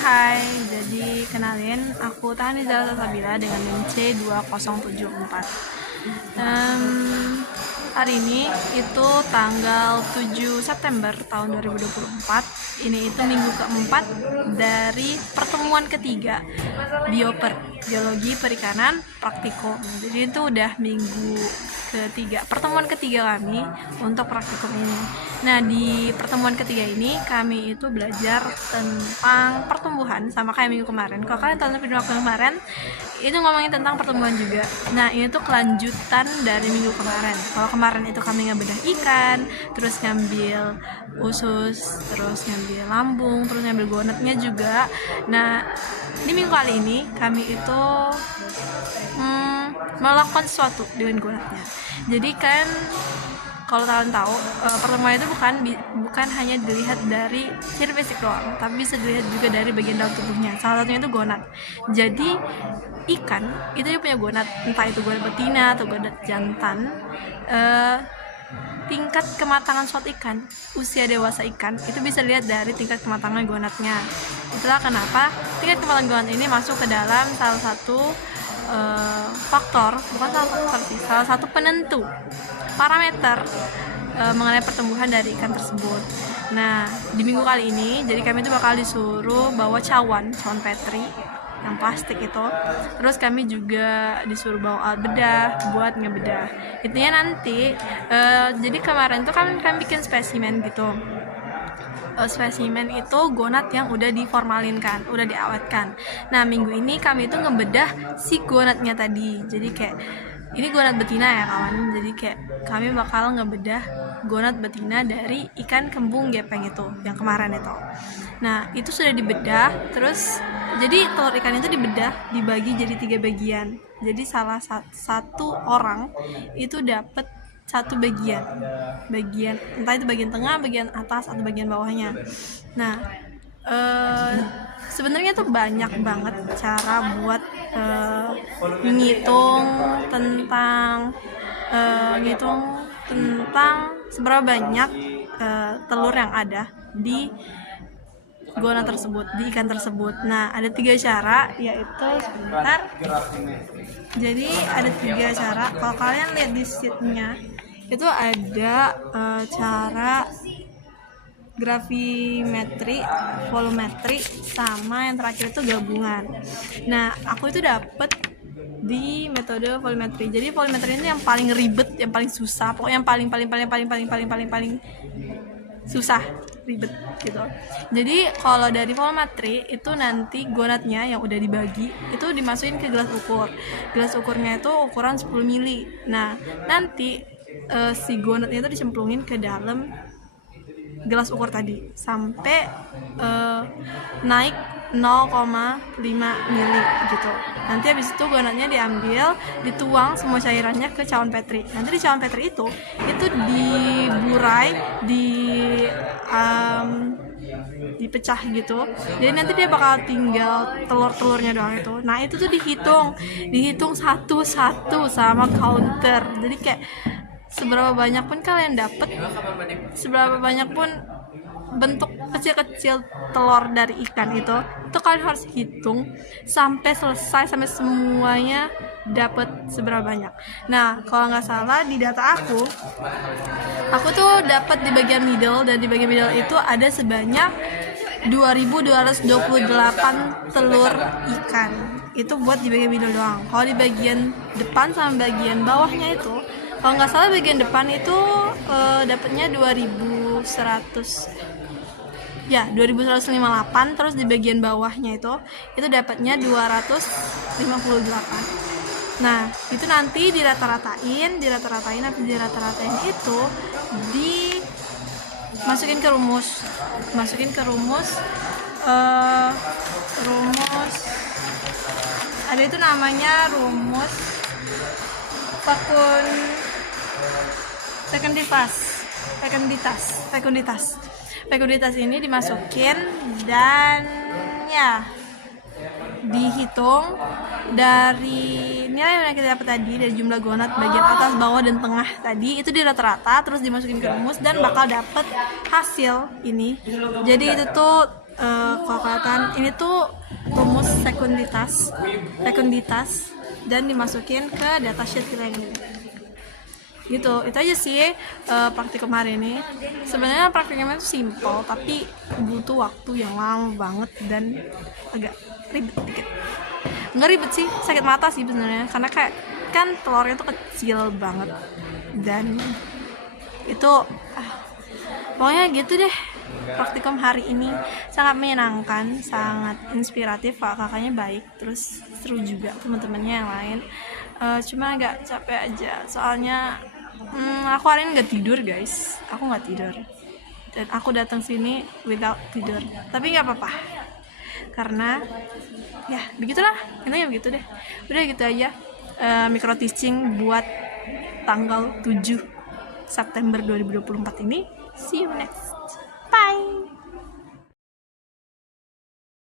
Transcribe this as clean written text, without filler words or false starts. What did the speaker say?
Hai. Jadi kenalin, aku Tahaniza Salsabila dengan NIM C2074. Hari ini itu tanggal 7 September tahun 2024. Ini itu minggu keempat dari pertemuan ketiga Biologi Perikanan Praktikum. Jadi itu udah minggu ketiga, pertemuan ketiga kami untuk praktikum ini. Nah, di pertemuan ketiga ini kami itu belajar tentang pertumbuhan sama kayak minggu kemarin. Kalau kalian tonton video aku kemarin, itu ngomongin tentang pertumbuhan juga. Nah, ini tuh kelanjutan dari minggu kemarin. Kalau kemarin itu kami ngebedah ikan, terus ngambil usus, terus ngambil lambung, terus ngambil gonatnya juga. Nah, di minggu kali ini kami itu melakukan sesuatu dengan gonatnya. Jadi kan kalau kalian tahu, pertemuan itu bukan hanya dilihat dari ciri fisik doang, tapi bisa dilihat juga dari bagian dalam tubuhnya. Salah satunya itu gonat. Jadi ikan itu dia punya gonat, entah itu gonat betina atau gonat jantan. Tingkat kematangan suatu ikan, usia dewasa ikan itu bisa dilihat dari tingkat kematangan gonatnya. Itulah kenapa tingkat kematangan gonat ini masuk ke dalam salah satu salah satu penentu parameter mengenai pertumbuhan dari ikan tersebut. Nah, di minggu kali ini jadi kami itu bakal disuruh bawa cawan petri yang plastik itu. Terus kami juga disuruh bawa alat bedah buat ngebedah. Intinya nanti jadi kemarin tuh kami bikin spesimen gitu. Spesimen itu gonat yang udah diformalinkan, udah diawetkan. Nah, minggu ini kami itu ngebedah si gonatnya tadi. Jadi kayak ini gonat betina ya kawan. Jadi kayak kami bakal ngebedah gonat betina dari ikan kembung gepeng itu yang kemarin itu. Nah, itu sudah dibedah. Terus jadi telur ikan itu dibedah, dibagi jadi 3 bagian. Jadi salah satu orang itu dapat satu bagian entah itu bagian tengah, bagian atas atau bagian bawahnya. Nah, sebenarnya tuh banyak banget cara buat ngitung tentang seberapa banyak telur yang ada di gonat tersebut, di ikan tersebut. Nah, ada 3 cara, yaitu sebentar. Jadi ada 3 cara. Kalau kalian lihat di sheetnya, itu ada cara gravimetri, volumetri, sama yang terakhir itu gabungan. Nah, aku itu dapet di metode volumetri. Jadi volumetri ini yang paling ribet, yang paling susah, pokoknya yang paling susah, ribet gitu. Jadi kalau dari volumetri itu nanti gonatnya yang udah dibagi itu dimasukin ke gelas ukur. Gelas ukurnya itu ukuran 10 mili. Nah, nanti si gonatnya itu dicemplungin ke dalam gelas ukur tadi sampai naik 0,5 mili gitu. Nanti habis itu gonatnya diambil, dituang semua cairannya ke cawan petri. Nanti di cawan petri itu diburai, dipecah gitu. Jadi nanti dia bakal tinggal telur-telurnya doang itu. Nah, itu tuh dihitung satu-satu sama counter. Jadi kayak seberapa banyak pun kalian dapet, seberapa banyak pun bentuk kecil-kecil telur dari ikan itu kalian harus hitung sampai selesai, sampai semuanya dapat seberapa banyak. Nah, kalau nggak salah di data aku tuh dapat di bagian middle, dan di bagian middle itu ada sebanyak 2.228 telur ikan. Itu buat di bagian middle doang. Kalau di bagian depan sama bagian bawahnya itu, kalau nggak salah bagian depan itu dapatnya 2158, terus di bagian bawahnya itu dapatnya 258. Nah, itu nanti dirata-ratain itu dimasukin ke rumus. Rumus ada itu namanya rumus fekunditas ini dimasukin dan ya dihitung dari nilai yang kita dapat tadi, dari jumlah gonat bagian atas, bawah, dan tengah tadi, itu di rata-rata terus dimasukin ke rumus dan bakal dapat hasil ini. Jadi itu tuh Kalau kelihatan ini tuh rumus sekunditas dan dimasukin ke datasheet kita yang ini. Gitu, itu aja sih praktikum hari ini. Sebenarnya praktikumnya itu simple tapi butuh waktu yang lama banget dan agak ribet dikit. Nggak ribet sih, sakit mata sih sebenarnya, karena kayak kan telurnya tuh kecil banget dan itu pokoknya gitu deh. Praktikum hari ini sangat menyenangkan, sangat inspiratif, kakaknya baik, terus seru juga teman-temannya yang lain. Cuma agak capek aja soalnya aku hari ini nggak tidur guys, aku nggak tidur dan aku datang sini without tidur, tapi nggak apa-apa karena ya begitulah, intinya begitu deh. Udah gitu aja micro teaching buat tanggal 7 September 2024 ini. See you next, bye.